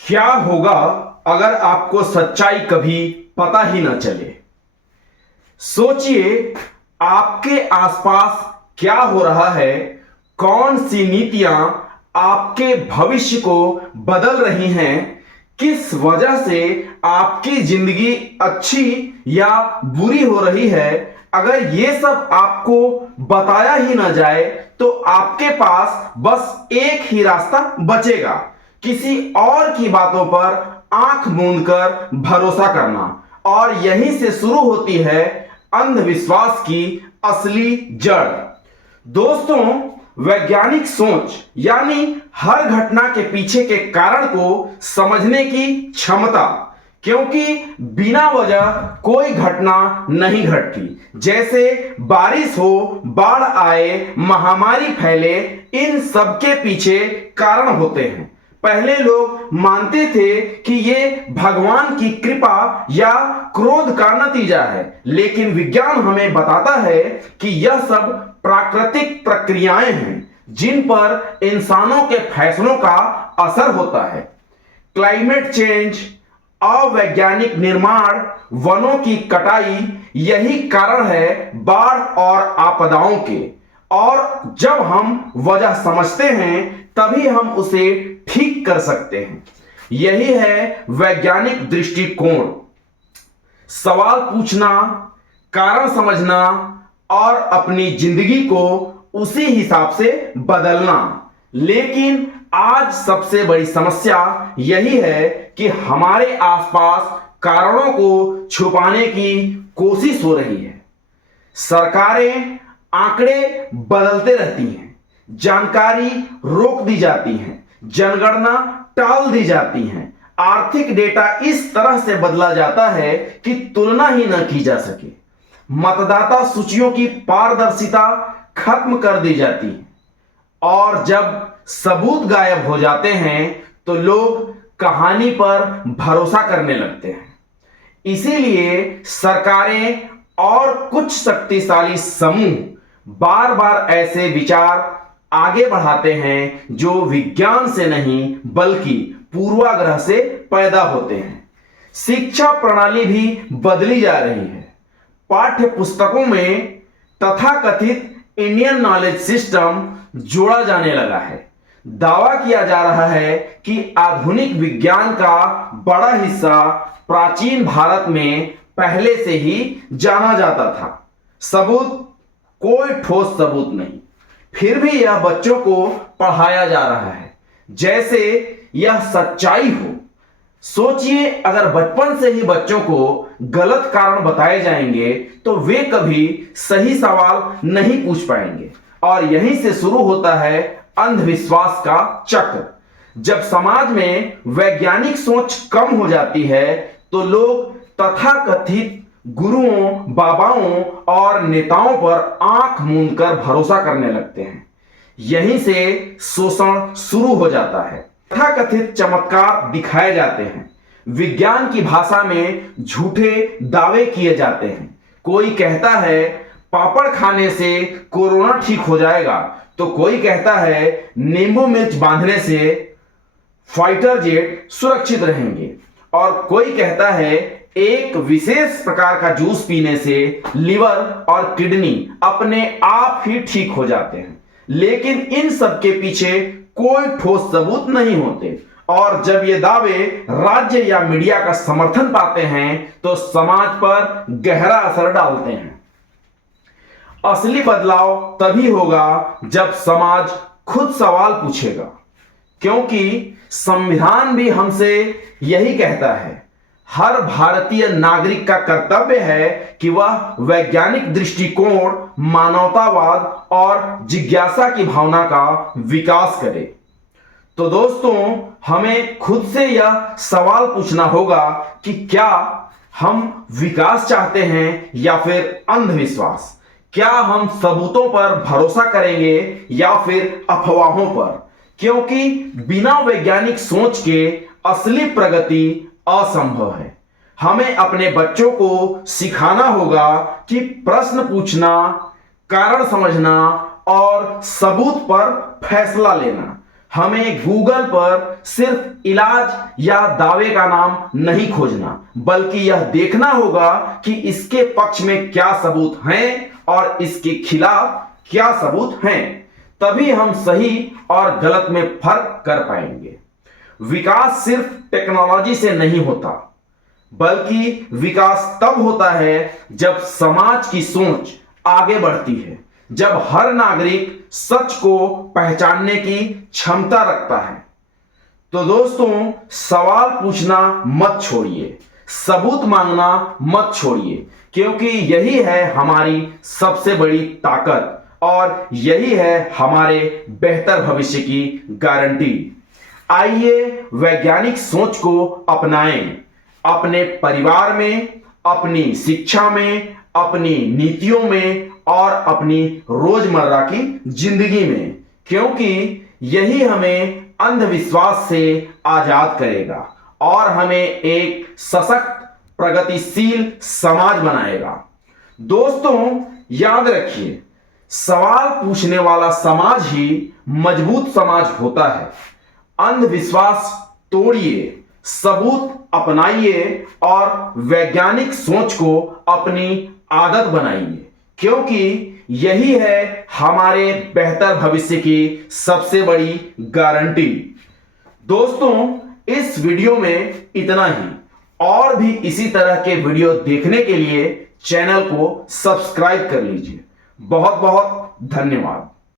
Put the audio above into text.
क्या होगा अगर आपको सच्चाई कभी पता ही न चले? सोचिए, आपके आसपास क्या हो रहा है। कौन सी नीतियां आपके भविष्य को बदल रही हैं? किस वजह से आपकी जिंदगी अच्छी या बुरी हो रही है? अगर ये सब आपको बताया ही ना जाए तो आपके पास बस एक ही रास्ता बचेगा, किसी और की बातों पर आंख मूंद कर भरोसा करना। और यहीं से शुरू होती है अंधविश्वास की असली जड़। दोस्तों, वैज्ञानिक सोच यानी हर घटना के पीछे के कारण को समझने की क्षमता, क्योंकि बिना वजह कोई घटना नहीं घटती। जैसे बारिश हो, बाढ़ आए, महामारी फैले, इन सब के पीछे कारण होते हैं। पहले लोग मानते थे कि ये भगवान की कृपा या क्रोध का नतीजा है, लेकिन विज्ञान हमें बताता है कि यह सब प्राकृतिक प्रक्रियाएं हैं जिन पर इंसानों के फैसलों का असर होता है। क्लाइमेट चेंज, अवैज्ञानिक निर्माण, वनों की कटाई, यही कारण है बाढ़ और आपदाओं के। और जब हम वजह समझते हैं तभी हम उसे ठीक कर सकते हैं। यही है वैज्ञानिक दृष्टिकोण। सवाल पूछना, कारण समझना और अपनी जिंदगी को उसी हिसाब से बदलना। लेकिन आज सबसे बड़ी समस्या यही है कि हमारे आसपास कारणों को छुपाने की कोशिश हो रही है। सरकारें आंकड़े बदलते रहती हैं, जानकारी रोक दी जाती है, जनगणना टाल दी जाती है, आर्थिक डेटा इस तरह से बदला जाता है कि तुलना ही न की जा सके। मतदाता सूचियों की पारदर्शिता खत्म कर दी जाती है और जब सबूत गायब हो जाते हैं तो लोग कहानी पर भरोसा करने लगते हैं। इसीलिए सरकारें और कुछ शक्तिशाली समूह बार बार ऐसे विचार आगे बढ़ाते हैं जो विज्ञान से नहीं बल्कि पूर्वाग्रह से पैदा होते हैं। शिक्षा प्रणाली भी बदली जा रही है। पाठ्य पुस्तकों में तथाकथित इंडियन नॉलेज सिस्टम जोड़ा जाने लगा है। दावा किया जा रहा है कि आधुनिक विज्ञान का बड़ा हिस्सा प्राचीन भारत में पहले से ही जाना जाता था। सबूत, कोई ठोस सबूत नहीं, फिर भी यह बच्चों को पढ़ाया जा रहा है जैसे यह सच्चाई हो। सोचिए, अगर बचपन से ही बच्चों को गलत कारण बताए जाएंगे तो वे कभी सही सवाल नहीं पूछ पाएंगे। और यहीं से शुरू होता है अंधविश्वास का चक्र। जब समाज में वैज्ञानिक सोच कम हो जाती है तो लोग तथाकथित गुरुओं, बाबाओं और नेताओं पर आंख मूंद कर भरोसा करने लगते हैं। यहीं से शोषण शुरू हो जाता है। तथाकथित चमत्कार दिखाए जाते हैं। विज्ञान की भाषा में झूठे दावे किए जाते हैं। कोई कहता है पापड़ खाने से कोरोना ठीक हो जाएगा, तो कोई कहता है नींबू मिर्च बांधने से फाइटर जेट सुरक्षित रहेंगे, और कोई कहता है एक विशेष प्रकार का जूस पीने से लिवर और किडनी अपने आप ही ठीक हो जाते हैं। लेकिन इन सब के पीछे कोई ठोस सबूत नहीं होते, और जब ये दावे राज्य या मीडिया का समर्थन पाते हैं तो समाज पर गहरा असर डालते हैं। असली बदलाव तभी होगा जब समाज खुद सवाल पूछेगा, क्योंकि संविधान भी हमसे यही कहता है। हर भारतीय नागरिक का कर्तव्य है कि वह वैज्ञानिक दृष्टिकोण, मानवतावाद और जिज्ञासा की भावना का विकास करे। तो दोस्तों, हमें खुद से यह सवाल पूछना होगा कि क्या हम विकास चाहते हैं या फिर अंधविश्वास? क्या हम सबूतों पर भरोसा करेंगे या फिर अफवाहों पर? क्योंकि बिना वैज्ञानिक सोच के असली प्रगति असंभव है। हमें अपने बच्चों को सिखाना होगा कि प्रश्न पूछना, कारण समझना और सबूत पर फैसला लेना। हमें गूगल पर सिर्फ इलाज या दावे का नाम नहीं खोजना, बल्कि यह देखना होगा कि इसके पक्ष में क्या सबूत हैं और इसके खिलाफ क्या सबूत हैं। तभी हम सही और गलत में फर्क कर पाएंगे। विकास सिर्फ टेक्नोलॉजी से नहीं होता, बल्कि विकास तब होता है जब समाज की सोच आगे बढ़ती है, जब हर नागरिक सच को पहचानने की क्षमता रखता है। तो दोस्तों, सवाल पूछना मत छोड़िए, सबूत मांगना मत छोड़िए, क्योंकि यही है हमारी सबसे बड़ी ताकत और यही है हमारे बेहतर भविष्य की गारंटी। आइए वैज्ञानिक सोच को अपनाएं, अपने परिवार में, अपनी शिक्षा में, अपनी नीतियों में और अपनी रोजमर्रा की जिंदगी में, क्योंकि यही हमें अंधविश्वास से आजाद करेगा और हमें एक सशक्त प्रगतिशील समाज बनाएगा। दोस्तों, याद रखिए, सवाल पूछने वाला समाज ही मजबूत समाज होता है। अंधविश्वास तोड़िए, सबूत अपनाइए और वैज्ञानिक सोच को अपनी आदत बनाइए, क्योंकि यही है हमारे बेहतर भविष्य की सबसे बड़ी गारंटी। दोस्तों, इस वीडियो में इतना ही। और भी इसी तरह के वीडियो देखने के लिए चैनल को सब्सक्राइब कर लीजिए। बहुत बहुत धन्यवाद।